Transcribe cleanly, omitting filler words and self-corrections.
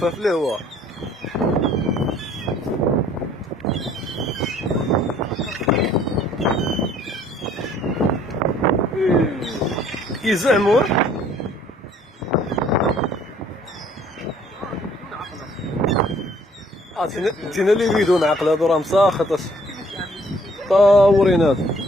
خفاف ليه هو. كيزعموا تينا اللي بدون عقل هادو راه مساخط طاورين هادو.